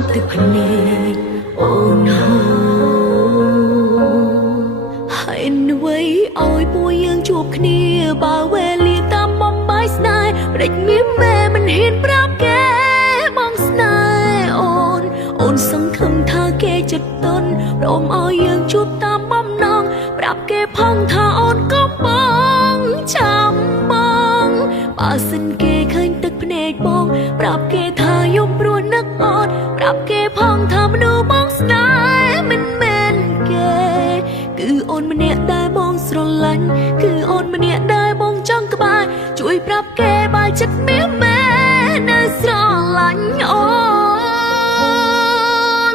តទឹកភ្នែកអូនហូហើយអ្វីឲ្យពួកយើងជួបគ្នាបើវេលាតាមបំបាយស្នេហ៍ផ្ដេចមានមែមិនហ៊ានប្រាប់គេបងស្នេហ៍អូនសង្ឃឹមថាគេចិត្តទន់ព្រមឲ្យយើងជួបតាមបំណងប្រាប់គេផងថាអូនក៏បងចាំបងបើសិនគេឃើញទឹកភ្នែកបងប្រាប់គេថាយំព្រោះនឹកអូនប្រាប់គេផងថាមនុស្សបងស្នេហ៍មិនមែនគេគឺអូនម្នាក់ដែលបងស្រឡាញ់គឺអូនម្នាក់ដែលបងចង់ក្បែរជួយប្រាប់គេបើចិត្តមានមែននៅស្រឡាញ់អូ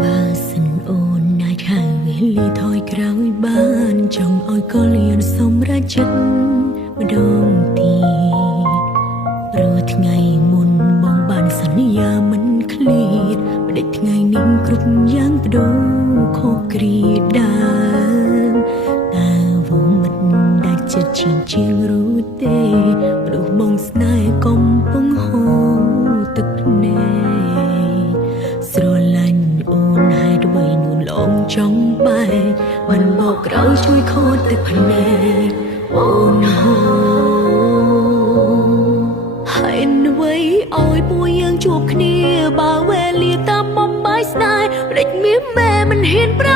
បើសិនអូនអាចហៅវេលាថយក្រោយបានចង់ឲ្យក៏លៀនសម្រេចចិត្តម្ដងទៀតព្រោះថ្ងៃមុនបងបានសន្យាមិនឃ្លាតផ្ដេចថ្ងៃនេះគ្រប់យ៉ាងបដូរខុសគ្រាដើមតើវងមិនដាច់ចិត្តជាងរួចទេព្រោះបងស្នេហ៍កំពុងហូរទឹកភ្នែកស្រឡាញ់អូនហើយដូចនួនលងចង់បែកមិនបោកក្រោយជួយខូចទឹកភ្នែកអូនហូហើយអ្វីឲ្យពួកយើងជួបគ្នាបើវេលាតាមបំបាយស្នេហ៍ផ្ដេចមានមែមិនហ៊ានប្រាប់